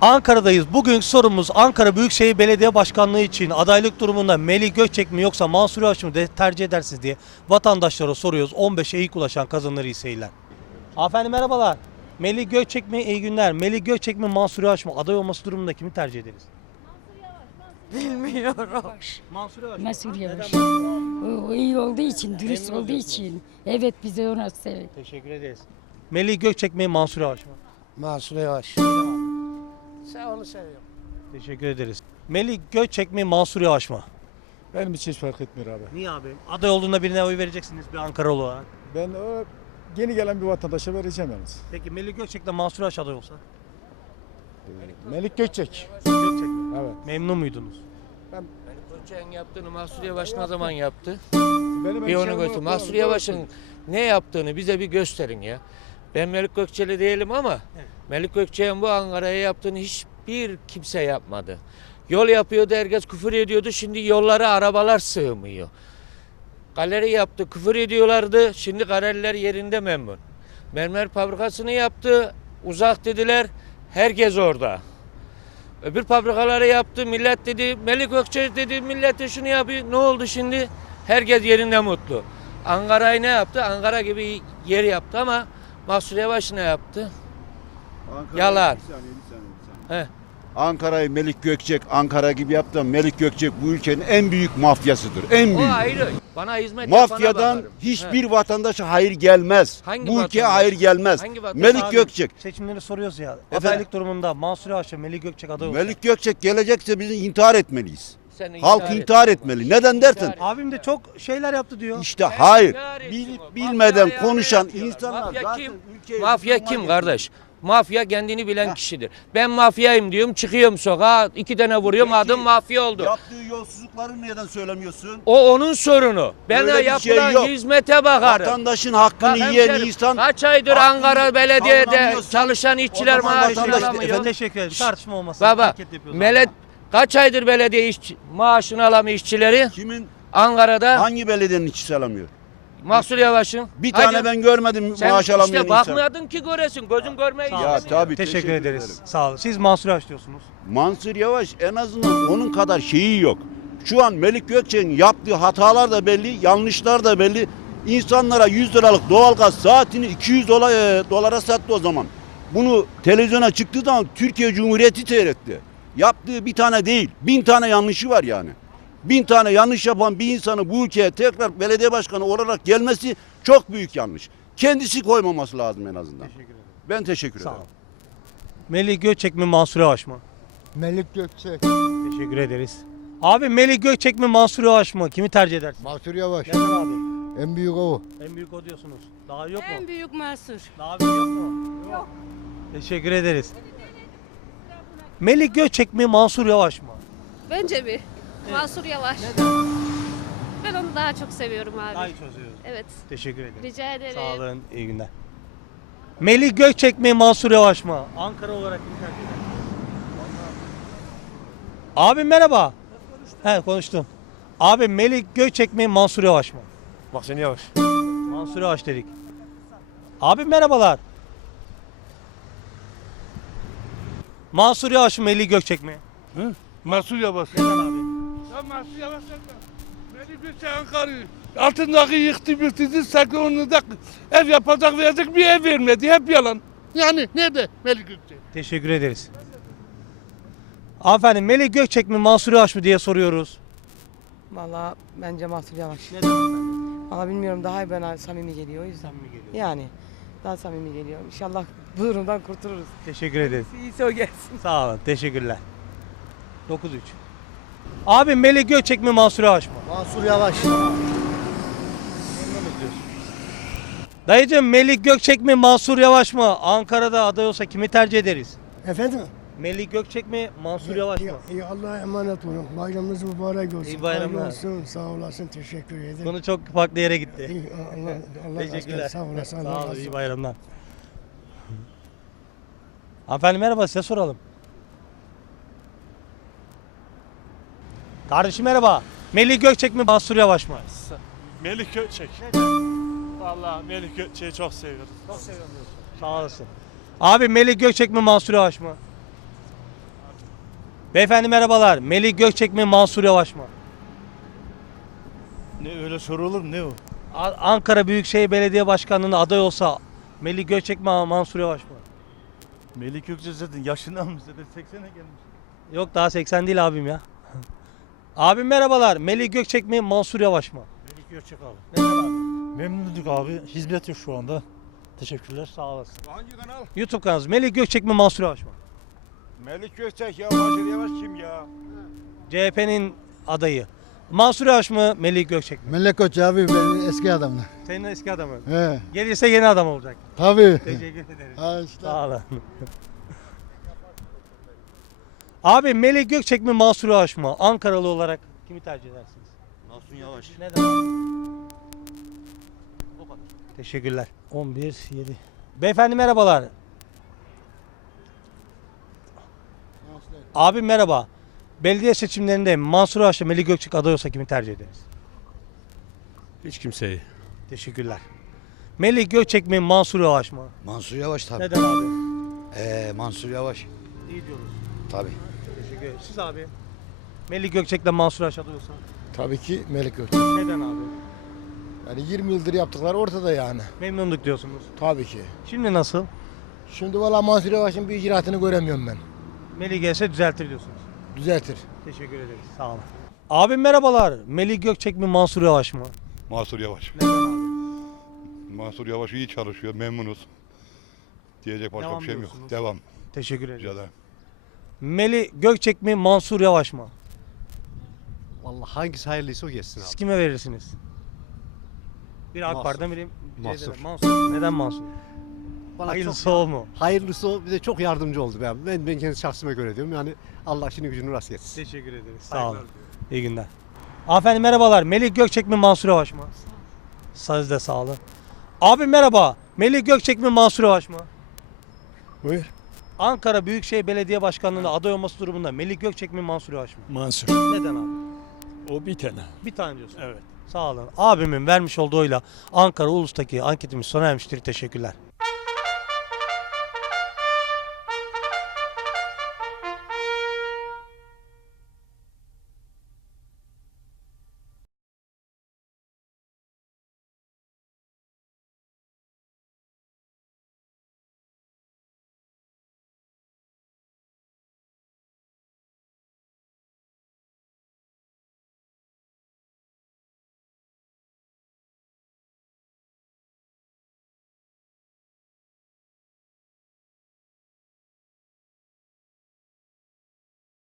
Ankara'dayız. Bugün sorumuz Ankara Büyükşehir Belediye Başkanlığı için adaylık durumunda Melih Gökçek mi yoksa Mansur Yavaş mı de tercih edersiniz diye vatandaşlara soruyoruz. 15'e ilk ulaşan kazanır seyirler. Hanımefendi merhabalar. Melih Gökçek mi? İyi günler. Melih Gökçek mi Mansur Yavaş mı? Aday olması durumunda kimi tercih ederiz? Bilmiyorum. Mansur Yavaş. Mansur Yavaş. O iyi olduğu için, dürüst olduğu için. Evet bize ona sev. Teşekkür ederiz. Melih Gökçek mi Mansur Yavaş mı? Mansur Yavaş. Sen onu seviyorum. Teşekkür ederiz. Melih Gökçek mi Mansur Yavaş mı? Benim için hiç fark etmiyor abi. Niye abi? Aday olduğunda birine oy vereceksiniz bir Ankaralı olarak. Ben o yeni gelen bir vatandaşa vereceğim yalnız. Peki Melih Gökçek'le Mansur Yavaş aday olsa? Melik Gökçek. Gökçek mi? Evet. Memnun muydunuz? Koçak'ın yaptığını Mahsur Yavaş ne zaman yaptı? Benim Bir onu göster. Mahsur Yavaş'ın ne yaptığını bize bir gösterin ya. Ben Melik Gökçeli değilim ama Evet. Melik Gökçek'in bu Ankara'ya yaptığını hiçbir kimse yapmadı. Yol yapıyordu herkes küfür ediyordu. Şimdi yollara arabalar sığmıyor. Galeri yaptı küfür ediyorlardı. Şimdi galeriler yerinde memnun. Mermer fabrikasını yaptı. Uzak dediler. Herkes orada. Öbür fabrikaları yaptı. Millet dedi Melik Gökçek dedi millete şunu yapıyor. Ne oldu şimdi? Herkes yerinde mutlu. Ankara'yı ne yaptı? Ankara gibi yer yaptı ama Mahsur Yavaş ne yaptı? Ankara'yı- Yalan. Bir saniye. He. Ankara'yı Melik Gökçek Ankara gibi yaptı. Melik Gökçek bu ülkenin en büyük mafyasıdır. En O büyük. ayrı. Bana hizmet Mafyadan bakarım. hiçbir He. vatandaşa hayır gelmez. Hangi bu ülkeye vatandaş? hayır gelmez. Hangi vatandaş? Melik Abi, Gökçek. Seçimleri soruyoruz ya. Efendim? Adaylık durumunda Mansur Yavaş ve Melih Gökçek aday olsa. Melik Gökçek gelecekse biz intihar etmeliyiz. Sen Halk intihar intihar etmeli. Neden dersen? İntihar Abim de çok şeyler yaptı diyor. İşte Ben hayır. Bilip o. bilmeden Mafya konuşan insanlar Mafya zaten kim? Mafya kim kardeş? Mafya kendini bilen kişidir. Ben mafyayım diyorum, çıkıyorum sokağa, iki tane vuruyorum, Peki, adım mafya oldu. Yaptığı yolsuzlukları neden söylemiyorsun? O onun sorunu. Ben Öyle şey yapılan yok. hizmete bakarım. Vatandaşın Bak hakkını yiyen hemşerim, insan kaç aydır Ankara Belediye'de çalışan işçiler vatandaş- alamıyor. Efendim teşekkür ederim. Tartışma olmasın. Baba, Melet kaç aydır belediye işçi, maaşını alamıyor işçileri? kimin Ankara'da hangi belediyenin işçisi alamıyor? Mahsur Yavaş'ın. Bir Hadi. tane ben görmedim Sen maaş alamayan işte insan. bakmıyordun ki göresin. Gözün görmeyi Sağ Ya tabii Teşekkür, ederiz. ederim. Sağ olun. Siz Mansur Yavaş diyorsunuz. Mansur Yavaş en azından onun kadar şeyi yok. Şu an Melik Gökçek'in yaptığı hatalar da belli, yanlışlar da belli. İnsanlara 100 liralık doğalgaz saatini 200 dola, e, dolara sattı o zaman. Bunu televizyona çıktığı zaman Türkiye Cumhuriyeti seyretti. Yaptığı bir tane değil, bin tane yanlışı var yani. Bin tane yanlış yapan bir insanı bu ülkeye tekrar belediye başkanı olarak gelmesi çok büyük yanlış. Kendisi koymaması lazım en azından. Teşekkür ederim. Ben teşekkür Sağ ederim. olun. Melih Gökçek mi Mansur Yavaş mı? Melik Gökçek. Teşekkür ederiz. Abi Melih Gökçek mi Mansur Yavaş mı? Kimi tercih edersin? Mansur Yavaş. Neden abi? En büyük o. En büyük o diyorsunuz. Daha yok mu? En büyük Mansur. Daha büyük yok mu? Yok. Teşekkür ederiz. Melih Gökçek mi Mansur Yavaş mı? Bence mi? Mansur Yavaş. Ben onu daha çok seviyorum abi. Ay çözüyoruz. Evet. Teşekkür ederim. Rica ederim. Sağ olun. İyi günler. Melih Gökçek mi Mansur Yavaş mı? Ankara olarak tercih edersin? Abi merhaba. He konuştum. Abi Melih Gökçek mi Mansur Yavaş mı? Mahsun Yavaş. Mansur Yavaş dedik. Abi merhabalar. Mansur Yavaş mı Melih Gökçek mi? Mahsur Yavaş. Neden abi? Ya Mahsur Yavaş nerede? Beni bir şey Ankara'yı. Altındaki yıktı bitirdi sakın onu da ev yapacak verecek bir ev vermedi. Hep yalan. Yani nerede Melik Gökçek? Teşekkür ederiz. Hanımefendi Melih Gökçek mi Mansur Yavaş mı diye soruyoruz. Valla bence Mahsur Yavaş. Neden hanımefendi? Valla bilmiyorum daha bana samimi geliyor o yüzden. Samimi geliyor. Yani daha samimi geliyor. İnşallah bu durumdan kurtuluruz. Teşekkür ederiz. İyisi o gelsin. Sağ olun. Teşekkürler. 9-3. Abi Melih Gökçek mi Mansur Yavaş mı? Mansur Yavaş. Dayıcım Melih Gökçek mi Mansur Yavaş mı? Ankara'da aday olsa kimi tercih ederiz? Efendim? Melih Gökçek mi Mansur Yavaş mı? İyi, iyi, Allah'a emanet olun. Bayramınız mübarek olsun. İyi bayramlar. Hayırlı olsun. Sağ olasın. Teşekkür ederim. Konu çok farklı yere gitti. İyi, Allah, Allah Teşekkürler. olsun. Sağ olasın. Sağ olun. iyi bayramlar. Hanımefendi merhaba size soralım. Kardeşim merhaba. Melih Gökçek mi Mansur Yavaş mı? Melik Gökçek. Vallahi Melik Gökçek'i çok seviyorum. Sağ olasın. Abi Melih Gökçek mi Mansur Yavaş mı? Beyefendi merhabalar. Melih Gökçek mi Mansur Yavaş mı? Ne öyle soru olur mu ne o? A- Ankara Büyükşehir Belediye Başkanlığı'na aday olsa Melih Gökçek mi Mansur Yavaş mı? Melik Gökçe zaten yaşından mı zaten 80'e gelmiş. Yok daha 80 değil abim ya. Abim merhabalar. Melih Gökçek mi Mansur Yavaş mı? Melik Gökçek abi. Abi? Memnunduk abi. Hizmet yok şu anda. Teşekkürler. Sağ olasın. Hangi kanal? YouTube kanalımız Melih Gökçek mi Mansur Yavaş mı? Melik Gökçek ya Mansur Yavaş kim ya? CHP'nin adayı. Mansur Yavaş mı Melih Gökçek mi? Melek Koç abi benim eski adamlar. Senin eski adamın. He, Gelirse yeni adam olacak. tabii. Teşekkür ederiz. Ha işte. Sağ olun. Abi Melih Gökçek mi Mansur Yavaş mı? Ankaralı olarak kimi tercih edersiniz? Mansur Yavaş. Neden abi? Teşekkürler. 11 7. Beyefendi merhabalar. Abi merhaba. Belediye seçimlerinde Mansur Yavaş'la Melih Gökçek aday olsa kimi tercih ederiz? Hiç kimseyi. Teşekkürler. Melih Gökçek mi Mansur Yavaş mı? Mansur Yavaş tabii. Neden abi? Ee, Mansur Yavaş İyi diyoruz. tabii. Teşekkür ederim. Siz abi? Melih Gökçek'le Mansur aday olsa? Tabii ki Melek Gökçek. Neden abi? Yani 20 yıldır yaptıkları ortada yani. Memnunluk diyorsunuz. Tabii ki. Şimdi nasıl? Şimdi valla Mansur Yavaş'ın bir icraatını göremiyorum ben. Melih gelse düzeltir diyorsunuz. Düzeltir. Teşekkür ederiz. Sağ olun. Abim merhabalar. Melih Gökçek mi Mansur Yavaş mı? Mansur Yavaş. Neden abi? Mansur Yavaş iyi çalışıyor, memnunuz. Diyecek başka Devam bir şeyim diyorsunuz. yok. Devam. Teşekkür Rica ederim. Melih Gökçek mi Mansur Yavaş mı? Vallahi hangisi hayırlıysa o geçsin Siz abi. kime verirsiniz? Bir AK Mansur. Parti'den biri Mansur. CHP'den. Mansur. Neden Mansur? Bana Hayırlısı çok, o mu? hayırlısı o bize çok yardımcı oldu ben. Ben, ben kendi şahsıma göre diyorum. Yani Allah işini gücünü rast etsin. Teşekkür ederiz. Sağ olun. İyi günler. Hanımefendi merhabalar. Melih Gökçek mi Mansur Yavaş mı? Siz de sağ olun. Abi merhaba. Melih Gökçek mi Mansur Yavaş mı? Buyur. Ankara Büyükşehir Belediye Başkanlığı'na aday olması durumunda Melih Gökçek mi Mansur Yavaş mı? Mansur. Neden abi? O bir tane. Bir tane diyorsun. Evet. Sağ olun. Abimin vermiş olduğu oyla Ankara Ulus'taki anketimiz sona ermiştir. Teşekkürler.